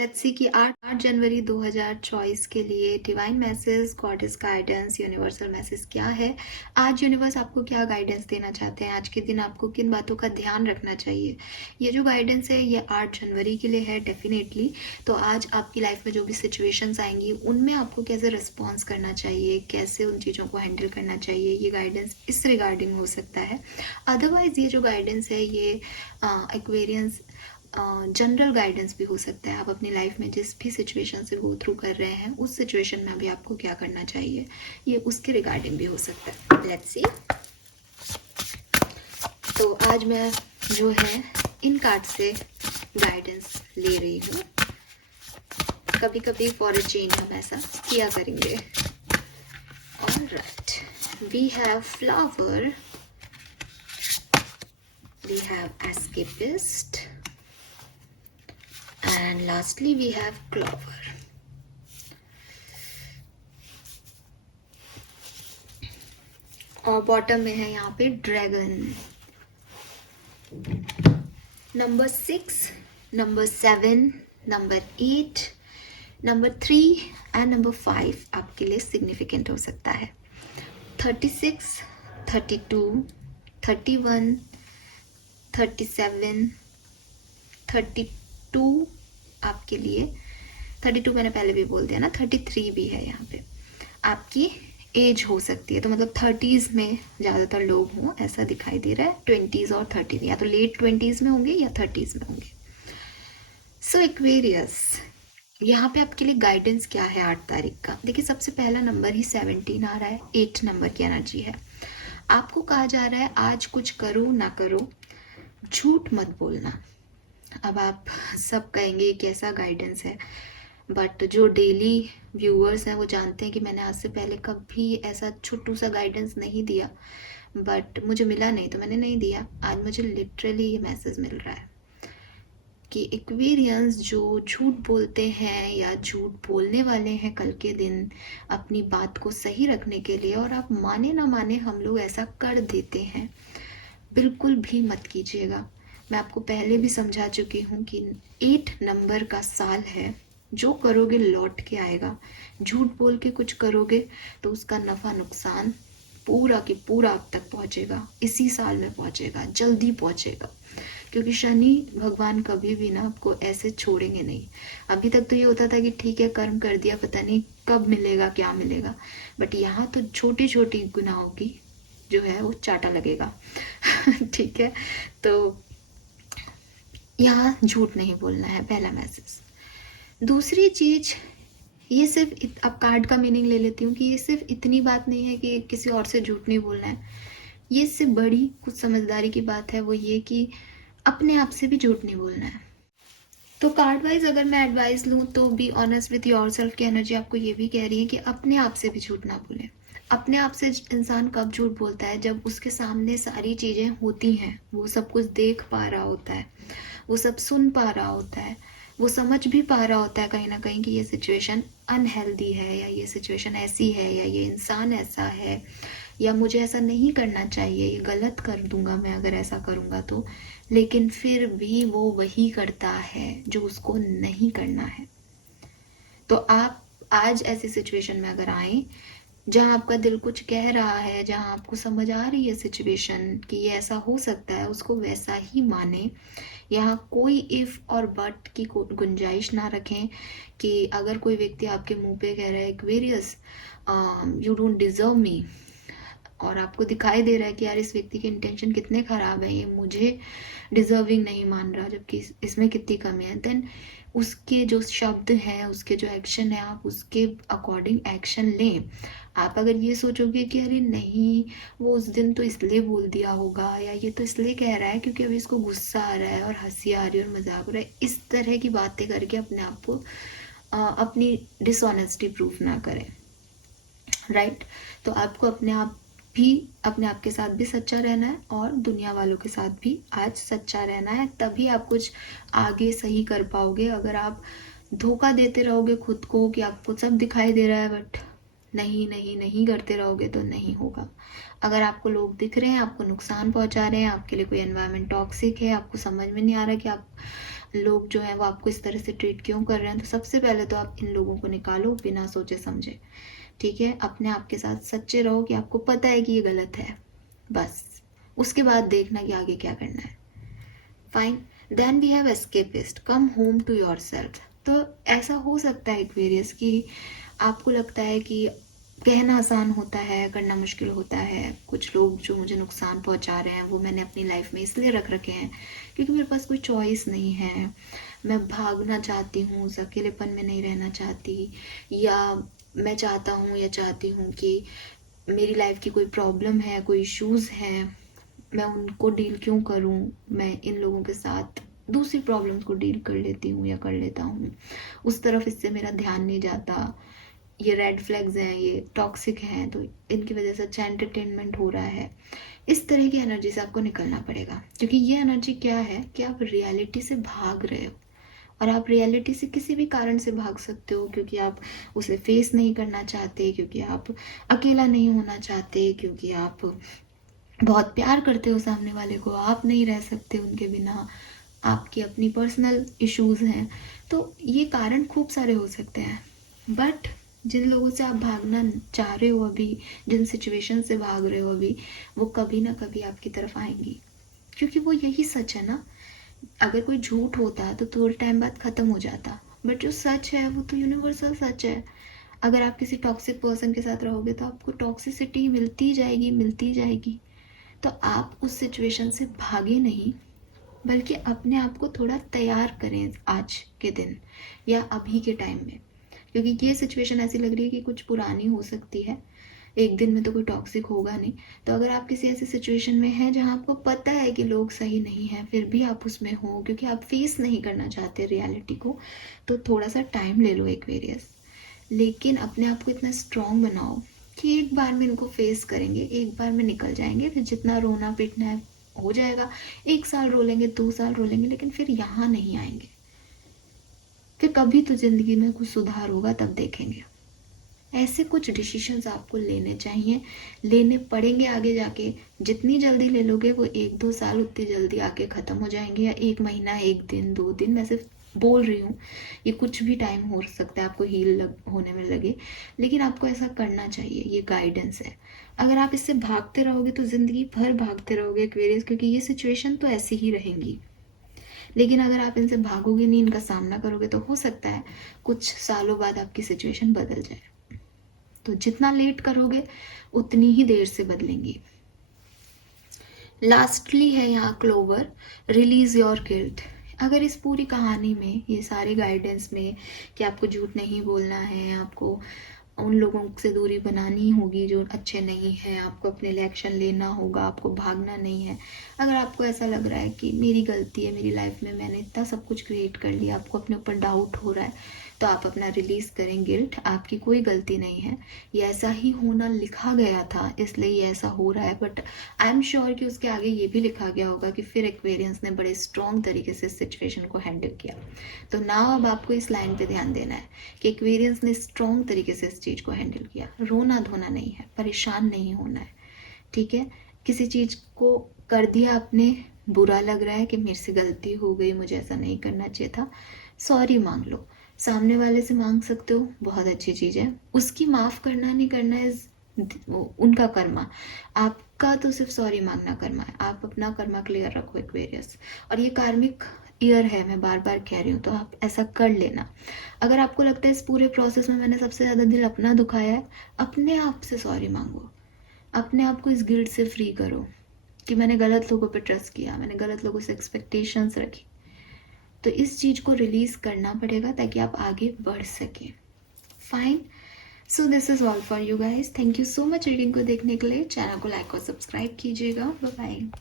Let's see कि 8 जनवरी 2024 के लिए divine message, goddess guidance, universal message क्या है। आज यूनिवर्स आपको क्या गाइडेंस देना चाहते हैं, आज के दिन आपको किन बातों का ध्यान रखना चाहिए। ये जो गाइडेंस है ये 8 जनवरी के लिए है डेफिनेटली। तो आज आपकी लाइफ में जो भी सिचुएशंस आएंगी उनमें आपको कैसे रिस्पॉन्स करना चाहिए, कैसे उन चीज़ों को हैंडल करना चाहिए, ये गाइडेंस इस रिगार्डिंग हो सकता है। अदरवाइज़ ये जो गाइडेंस है ये एक्वेरियंस जनरल गाइडेंस भी हो सकता है। आप अपनी लाइफ में जिस भी सिचुएशन से गो थ्रू कर रहे हैं उस सिचुएशन में भी आपको क्या करना चाहिए ये उसके रिगार्डिंग भी हो सकता है। Let's see. तो आज मैं जो है इन कार्ड से गाइडेंस ले रही हूँ। कभी कभी फॉर अ चेंज हम ऐसा किया करेंगे। Alright, we have flower, we have escapist, and lastly we have clover. और बॉटम में है यहाँ पे dragon. Number 6, number 7, number 8, number 3 and number 5 आपके लिए सिग्निफिकेंट हो सकता है। 36, 32, 31, 37, 32 आपके लिए, 32 मैंने पहले भी बोल दिया ना, 33 भी है यहाँ पे आपकी एज हो सकती है। तो मतलब 30s में ज़्यादातर लोग हों ऐसा दिखाई दे रहा है। 20s और 30 या तो लेट 20s में होंगे या 30s में होंगे। सो एक्वेरियस, यहाँ पे आपके लिए गाइडेंस क्या है 8 तारीख का। देखिए सबसे पहला नंबर ही 17 आ रहा है, 8 नंबर की एनर्जी है। आपको कहा जा रहा है आज कुछ करो ना करो, झूठ मत बोलना। अब आप सब कहेंगे कैसा गाइडेंस है, बट जो डेली व्यूअर्स हैं वो जानते हैं कि मैंने आज से पहले कभी ऐसा छोटू सा गाइडेंस नहीं दिया, बट मुझे मिला नहीं तो मैंने नहीं दिया। आज मुझे लिटरली ये मैसेज मिल रहा है कि एक्वेरियंस जो झूठ बोलते हैं या झूठ बोलने वाले हैं कल के दिन अपनी बात को सही रखने के लिए, और आप माने ना माने हम लोग ऐसा कर देते हैं, बिल्कुल भी मत कीजिएगा। मैं आपको पहले भी समझा चुकी हूँ कि 8 नंबर का साल है, जो करोगे लौट के आएगा। झूठ बोल के कुछ करोगे तो उसका नफ़ा नुकसान पूरा की पूरा आप तक पहुँचेगा, इसी साल में पहुँचेगा, जल्दी पहुँचेगा। क्योंकि शनि भगवान कभी भी ना आपको ऐसे छोड़ेंगे नहीं। अभी तक तो ये होता था कि ठीक है कर्म कर दिया, पता नहीं कब मिलेगा क्या मिलेगा, बट यहाँ तो छोटी छोटी गुनाहों की जो है वो चाटा लगेगा। ठीक है, तो यहाँ झूठ नहीं बोलना है, पहला मैसेज। दूसरी चीज, ये सिर्फ अब कार्ड का मीनिंग ले लेती हूँ कि ये सिर्फ इतनी बात नहीं है कि किसी और से झूठ नहीं बोलना है। ये सिर्फ बड़ी कुछ समझदारी की बात है, वो ये कि अपने आप से भी झूठ नहीं बोलना है। तो कार्ड वाइज अगर मैं एडवाइस लूँ तो be honest with your self की एनर्जी आपको ये भी कह रही है कि अपने आप से भी झूठ ना बोलें। अपने आप से इंसान कब झूठ बोलता है, जब उसके सामने सारी चीज़ें होती हैं, वो सब कुछ देख पा रहा होता है, वो सब सुन पा रहा होता है, वो समझ भी पा रहा होता है कहीं ना कहीं कि ये सिचुएशन अनहेल्दी है, या ये सिचुएशन ऐसी है, या ये इंसान ऐसा है, या मुझे ऐसा नहीं करना चाहिए, ये गलत कर दूंगा मैं अगर ऐसा करूंगा तो। लेकिन फिर भी वो वही करता है जो उसको नहीं करना है। तो आप आज ऐसी सिचुएशन में अगर आए जहाँ आपका दिल कुछ कह रहा है, जहाँ आपको समझ आ रही है सिचुएशन कि ये ऐसा हो सकता है, उसको वैसा ही माने। यहाँ कोई इफ़ और बट की गुंजाइश ना रखें कि अगर कोई व्यक्ति आपके मुंह पे कह रहा है एक्वेरियस यू डोंट डिजर्व मी, और आपको दिखाई दे रहा है कि यार इस व्यक्ति के इंटेंशन कितने ख़राब है, ये मुझे डिजर्विंग नहीं मान रहा जबकि इसमें कितनी कमी है, देन उसके जो शब्द हैं, उसके जो एक्शन है, आप उसके अकॉर्डिंग एक्शन लें। आप अगर ये सोचोगे कि अरे नहीं वो उस दिन तो इसलिए बोल दिया होगा, या ये तो इसलिए कह रहा है क्योंकि अभी इसको गुस्सा आ रहा है और हंसी आ रही है और मजाक हो रहा है, इस तरह की बातें करके अपने आप को अपनी डिसऑनेस्टी प्रूफ ना करें। राइट, तो आपको अपने आप के साथ भी सच्चा रहना है और दुनिया वालों के साथ भी आज सच्चा रहना है, तभी आप कुछ आगे सही कर पाओगे। अगर आप धोखा देते रहोगे खुद को कि आपको सब दिखाई दे रहा है बट नहीं नहीं नहीं करते रहोगे तो नहीं होगा। अगर आपको लोग दिख रहे हैं, आपको नुकसान पहुंचा रहे हैं, आपके लिए कोई एनवायरनमेंट टॉक्सिक है, आपको समझ में नहीं आ रहा कि आप लोग जो हैं वो आपको इस तरह से ट्रीट क्यों कर रहे हैं, तो सबसे पहले तो आप इन लोगों को निकालो बिना सोचे समझे, ठीक है। अपने आप के साथ सच्चे रहो कि आपको पता है कि ये गलत है, बस उसके बाद देखना कि आगे क्या करना है। Fine. Then we have escapist, come home to yourself. तो ऐसा हो सकता है एक्वेरियस कि आपको लगता है कि कहना आसान होता है, करना मुश्किल होता है। कुछ लोग जो मुझे नुकसान पहुंचा रहे हैं वो मैंने अपनी लाइफ में इसलिए रख रखे हैं क्योंकि मेरे पास कोई चॉइस नहीं है। मैं भागना चाहती हूँ, उस अकेलेपन में नहीं रहना चाहती, या मैं चाहता हूँ या चाहती हूँ कि मेरी लाइफ की कोई प्रॉब्लम है, कोई इश्यूज़ हैं, मैं उनको डील क्यों करूँ, मैं इन लोगों के साथ दूसरी प्रॉब्लम्स को डील कर लेती हूँ या कर लेता हूँ, उस तरफ इससे मेरा ध्यान नहीं जाता। ये रेड फ्लैग्स हैं, ये टॉक्सिक हैं, तो इनकी वजह से अच्छा एंटरटेनमेंट हो रहा है। इस तरह की एनर्जी से आपको निकलना पड़ेगा, क्योंकि ये एनर्जी क्या है कि आप रियलिटी से भाग रहे हो। और आप रियलिटी से किसी भी कारण से भाग सकते हो, क्योंकि आप उसे फेस नहीं करना चाहते, क्योंकि आप अकेला नहीं होना चाहते, क्योंकि आप बहुत प्यार करते हो सामने वाले को, आप नहीं रह सकते उनके बिना, आपकी अपनी पर्सनल इश्यूज हैं। तो ये कारण खूब सारे हो सकते हैं, बट जिन लोगों से आप भागना चाह रहे हो अभी, जिन सिचुएशन से भाग रहे हो अभी, वो कभी ना कभी आपकी तरफ आएंगी, क्योंकि वो यही सच है ना। अगर कोई झूठ होता तो थोड़े टाइम बाद खत्म हो जाता, बट जो सच है वो तो यूनिवर्सल सच है। अगर आप किसी टॉक्सिक पर्सन के साथ रहोगे तो आपको टॉक्सिसिटी मिलती जाएगी, मिलती जाएगी। तो आप उस सिचुएशन से भागे नहीं, बल्कि अपने आप को थोड़ा तैयार करें आज के दिन या अभी के टाइम में, क्योंकि ये सिचुएशन ऐसी लग रही है कि कुछ पुरानी हो सकती है, एक दिन में तो कोई टॉक्सिक होगा नहीं। तो अगर आप किसी ऐसी सिचुएशन में हैं जहां आपको पता है कि लोग सही नहीं हैं, फिर भी आप उसमें हो क्योंकि आप फेस नहीं करना चाहते रियलिटी को, तो थोड़ा सा टाइम ले लो एक्वेरियस। लेकिन अपने आप को इतना स्ट्रांग बनाओ कि एक बार में इनको फेस करेंगे, एक बार में निकल जाएंगे, फिर जितना रोना पीटना है हो जाएगा। 1 साल रो लेंगे, 2 साल रो लेंगे, लेकिन फिर यहाँ नहीं आएंगे। फिर कभी तो जिंदगी में कुछ सुधार होगा, तब देखेंगे। ऐसे कुछ डिसीजंस आपको लेने चाहिए, लेने पड़ेंगे आगे जाके। जितनी जल्दी ले लोगे वो 1-2 साल उतनी जल्दी आके ख़त्म हो जाएंगे, या 1 महीना, 1 दिन, 2 दिन, मैं सिर्फ बोल रही हूँ। ये कुछ भी टाइम हो सकता है आपको होने में लगे, लेकिन आपको ऐसा करना चाहिए, ये गाइडेंस है। अगर आप इससे भागते रहोगे तो ज़िंदगी भर भागते रहोगे एक्वेरियस, क्योंकि ये सिचुएशन तो ऐसी ही रहेंगी। लेकिन अगर आप इनसे भागोगे नहीं, इनका सामना करोगे, तो हो सकता है कुछ सालों बाद आपकी सिचुएशन बदल जाए। तो जितना लेट करोगे उतनी ही देर से बदलेंगी। लास्टली है यहाँ क्लोवर, रिलीज योर गिल्ट। अगर इस पूरी कहानी में, ये सारे गाइडेंस में कि आपको झूठ नहीं बोलना है, आपको उन लोगों से दूरी बनानी होगी जो अच्छे नहीं हैं, आपको अपने लिए एक्शन लेना होगा, आपको भागना नहीं है। अगर आपको ऐसा लग रहा है कि मेरी गलती है, मेरी लाइफ में मैंने इतना सब कुछ क्रिएट कर लिया, आपको अपने ऊपर डाउट हो रहा है, तो आप अपना रिलीज करें गिल्ट। आपकी कोई गलती नहीं है, ये ऐसा ही होना लिखा गया था इसलिए ये ऐसा हो रहा है। बट आई एम श्योर कि उसके आगे ये भी लिखा गया होगा कि फिर एक्वेरियंस ने बड़े स्ट्रॉन्ग तरीके से इस सिचुएशन को हैंडल किया। तो नाउ अब आपको इस लाइन पे ध्यान देना है कि एक्वेरियंस ने स्ट्रॉन्ग तरीके से इस चीज़ को हैंडल किया। रोना धोना नहीं है, परेशान नहीं होना है, ठीक है। किसी चीज़ को कर दिया आपने, बुरा लग रहा है कि मेरे से गलती हो गई, मुझे ऐसा नहीं करना चाहिए था, सॉरी मांग लो। सामने वाले से मांग सकते हो, बहुत अच्छी चीज़ है। उसकी माफ़ करना नहीं करना इज उनका कर्मा, आपका तो सिर्फ सॉरी मांगना कर्मा है। आप अपना कर्मा क्लियर रखो एक्वेरियस। और ये कार्मिक ईयर है, मैं बार बार कह रही हूँ, तो आप ऐसा कर लेना। अगर आपको लगता है इस पूरे प्रोसेस में मैंने सबसे ज़्यादा दिल अपना दुखाया है, अपने आप से सॉरी मांगो, अपने आप को इस गिल्ट से फ्री करो कि मैंने गलत लोगों पे ट्रस्ट किया, मैंने गलत लोगों से एक्सपेक्टेशंस रखी। तो इस चीज़ को रिलीज करना पड़ेगा ताकि आप आगे बढ़ सकें। Fine. So this is all for you guys. Thank you so much reading को देखने के लिए। चैनल को लाइक और सब्सक्राइब कीजिएगा। Bye bye.